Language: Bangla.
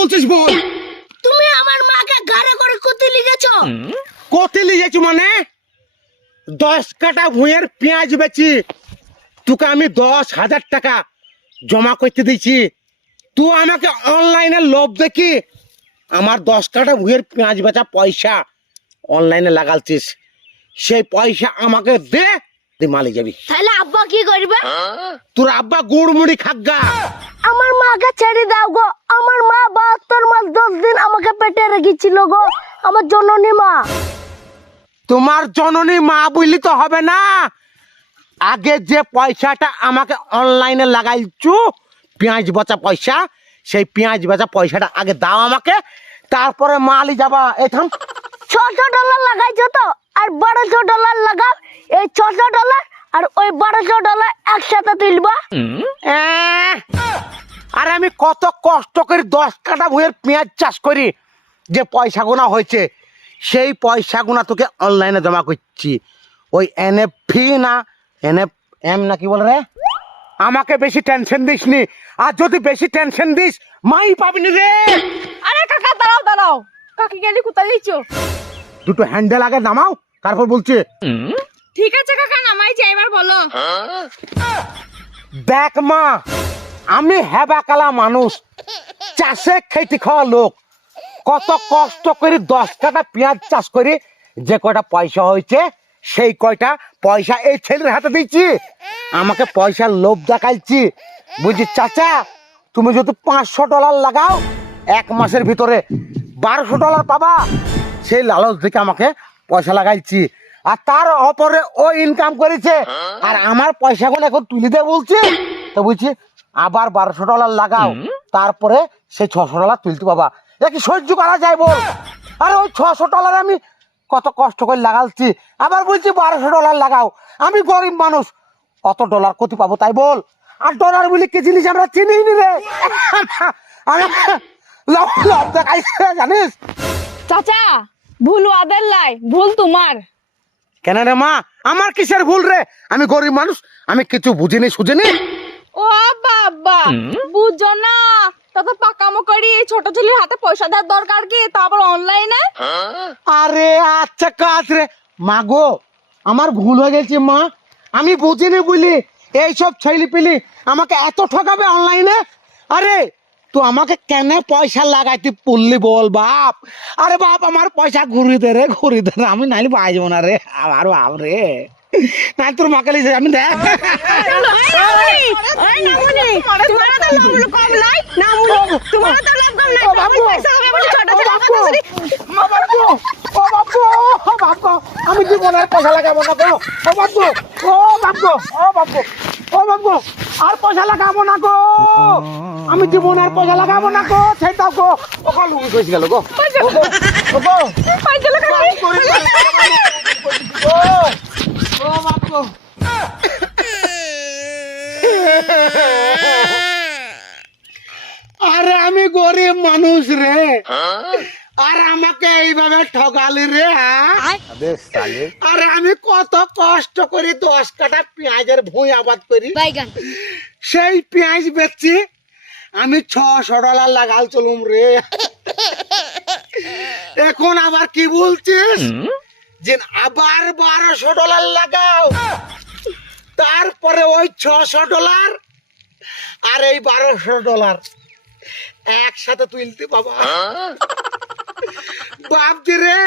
বলছিস বল? তুমি আমার মাকে ঘরে করে কুতি লিখেছো? কতে লিয়েছি মানে? দশ কাটা ভুঁয়ের পেঁয়াজ বেচি। তোকে আমি দশ হাজার টাকা জমা করতে দিয়েছি। তুই আমাকে অনলাইনে লোভ দেখি আমার দশ কাটা ভুঁয়ের পেঁয়াজ বেচা পয়সা অনলাইনে লাগালছিস। সেই পয়সা আমাকে দে তুই মালি যাবি তাহলে আব্বা কি করবে? তোর আব্বা গুড় মুড়ি খাগা আমার মাকে ছেড়ে দাও গো। আমার মা বাহাত্তর মাস দশ দিন আমাকে পেটে রেখেছিল গো। আমার জননী মা। তোমার জননী মা বললি তো হবে না? আগে যে পয়সাটা আমাকে অনলাইনে লাগাইছু পেঁয়াজ বেচা পয়সা সেই পেঁয়াজ বেচা পয়সাটা আগে দাও আমাকে তারপরে মালি যাবা। থাম। ছশো ডলার লাগাইছো তো? আর বারোশো ডলার লাগাও। এই ছশো ডলার আর ওই বারোশো ডলার একসাথে তুলবা। আরে আমি কত কষ্ট করে দশ কাটা ভুঁয়ের পেঁয়াজ চাষ করি। যে পয়সা গোনা হয়েছে সেই পয়সা গোনা তোকে অনলাইনে জমা করছি। ওই এনএফি না এনএফ এম না কি বল রে? আমাকে বেশি টেনশন দিস নি আর যদি বেশি টেনশন দিস মাই পাবিনি রে। আরে কাকা দাঁড়াও দাঁড়াও। কাকি গেলি কোথায় দিচ্ছ। দুটো হ্যান্ডেল আগে নামাও তারপর বলছি। ঠিক আছে নামাইছি এবার বলো। দেখ মা, আমি হেবা কালা মানুষ, চাষে খেতে খাওয়া লোক। কত কষ্ট করে দশ কাটা পেঁয়াজ চাষ করে, যে কয়টা পয়সা হয়েছে, সেই কয়টা পয়সা এই ছেলের হাতে দিচ্ছি আমাকে পয়সার লোভ দেখাইছি। বুঝছি চাচা, তুমি যদি পাঁচশো ডলার লাগাও, এক মাসের ভিতরে বারোশো ডলার পাবা। সেই লালচ দেখে আমাকে পয়সা লাগাইছি। আর তার অপরে ও ইনকাম করেছে। আর আমার পয়সা পয়সাগুলো এখন তুলে দে বলছি। তো বলছি আবার বারোশো ডলার লাগাও। তারপরে সেই ছশো ডলার তুলতে পাবা এ কি সহ্য করা যায় বল? আরে ওই ছশো ডলার আমি কত কষ্ট করে লাগাচ্ছি। আবার বলছি বারোশো ডলার লাগাও। আমি গরিব মানুষ। অত ডলার কত পাবো তাই বল? আর ডলার বলি কি জিনিস আমরা চিনি নি রে? জানিস? চাচা ভুল ওদের লাই ভুল তোমার। কেন রে মা? আমার কিসের ভুল রে? আমি গরিব মানুষ আমি কিছু বুঝিনি সুঝিনি? ও বাবা বুঝো না। তা তো পাকামো করি এই ছোট ছেলের হাতে পয়সা দেওয়ার দরকার কি? তারপর অনলাইনে আরে আচ্ছা কাজ রে। মা গো আমার ভুল হয়ে গেছে মা। আমি বুঝিনি বুঝলি এইসব ছেলে পিলি আমাকে এত ঠকাবে অনলাইনে আরে তো আমাকে কেন পয়সা লাগাইতে পড়লি বল, বাপ? আরে বাপ, আমার পয়সা ঘুরি দে রে ঘুরি দে আমি নাইলে পাইব না রে। আমার বাপ রে। নাই তোর মাকে লিখে আমি দেখ। আমি জীবনের পয়সা লাগাবো না গো। ও বাবু ও বাবু ও বাবু ও বাবু আর পয়সা লাগাবো না গো। আমি জীবনের পয়সা লাগাবো না গো সেই দাও গো। ও গো। লুঙ্গি কইছি গেল গো আরে আমি গরিব মানুষ রে। আর আমাকে এইভাবে ঠকালি রে হ্যাঁ? আরে আমি কত কষ্ট করি দশ কাটা পেঁয়াজের ভুঁই আবাদ করি। সেই পেঁয়াজ বেচছি আমি ছশো ডলার লাগাল চলুম রে। এখন আবার কি বলছিস? যে আবার বারোশো ডলার লাগাও। তারপরে ওই ছশো ডলার আর এই বারোশো ডলার একসাথে তুলতে বাবা। বাপ রে।